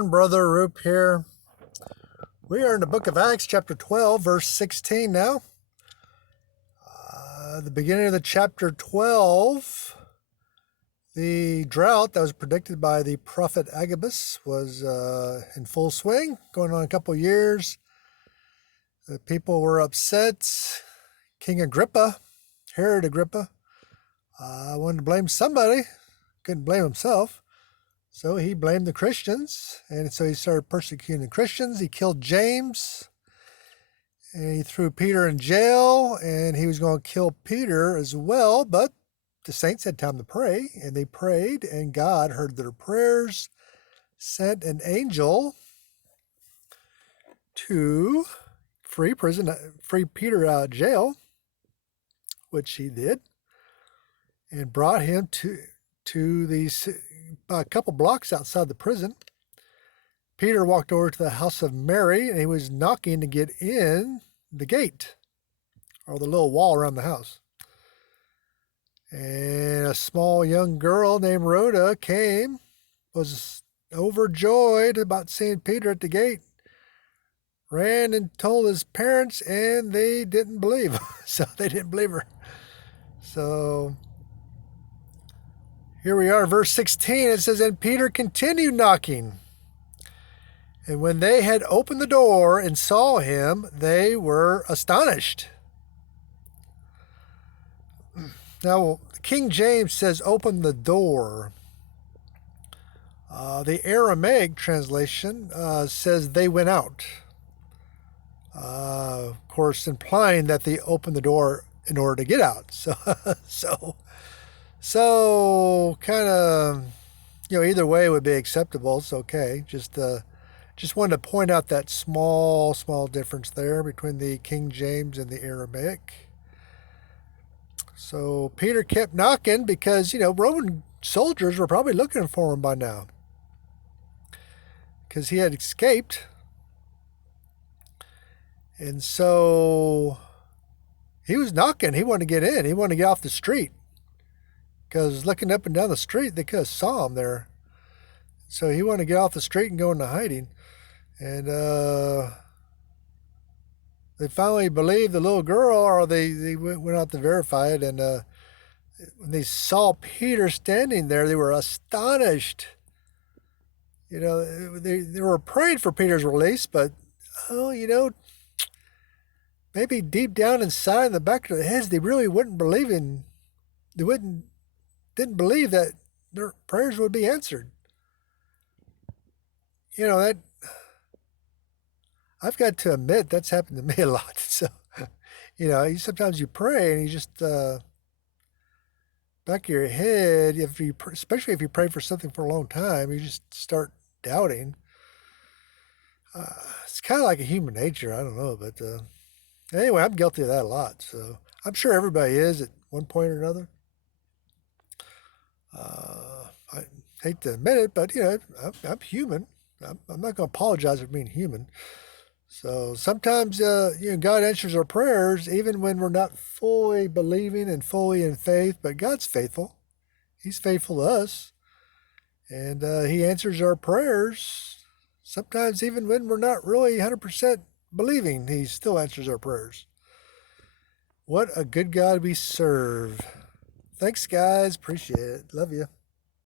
everyone, Brother Roop here. We are in the book of Acts, chapter 12, verse 16 now. The beginning of the chapter 12, the drought that was predicted by the prophet Agabus was in full swing, going on a couple of years. The people were upset. King Agrippa, Herod Agrippa, wanted to blame somebody, couldn't blame himself. So he blamed the Christians, and so he started persecuting the Christians. He killed James, and he threw Peter in jail, and he was going to kill Peter as well, but the saints had time to pray, and they prayed, and God heard their prayers, sent an angel to free Peter out of jail, which he did, and brought him to these a couple blocks outside the prison. Peter walked over to the house of Mary, and he was knocking to get in the gate, or the little wall around the house. And a small young girl named Rhoda came, was overjoyed about seeing Peter at the gate, ran and told his parents, and they didn't believe. So they didn't believe her. So here we are, verse 16. It says, "And Peter continued knocking. And when they had opened the door and saw him, they were astonished." Now, King James says, "open the door." The Aramaic translation says, "they went out." Of course, implying that they opened the door in order to get out. So kind of, either way would be acceptable. It's okay. Just wanted to point out that small difference there between the King James and the Aramaic. So Peter kept knocking because, Roman soldiers were probably looking for him by now, because he had escaped. And so he was knocking. He wanted to get in. He wanted to get off the street, because looking up and down the street, they could have saw him there. So he wanted to get off the street and go into hiding. And they finally believed the little girl, or they went out to verify it. And when they saw Peter standing there, they were astonished. They were praying for Peter's release, but, maybe deep down inside in the back of their heads, they really didn't believe that their prayers would be answered. That, I've got to admit, that's happened to me a lot. So, sometimes you pray and you just, back of your head, especially if you pray for something for a long time, you just start doubting. It's kind of like a human nature. I don't know, but anyway, I'm guilty of that a lot. So I'm sure everybody is at one point or another. I hate to admit it, but I'm human. I'm not going to apologize for being human. So sometimes, God answers our prayers even when we're not fully believing and fully in faith, but God's faithful. He's faithful to us. And he answers our prayers sometimes even when we're not really 100% believing. He still answers our prayers. What a good God we serve. Thanks, guys. Appreciate it. Love you.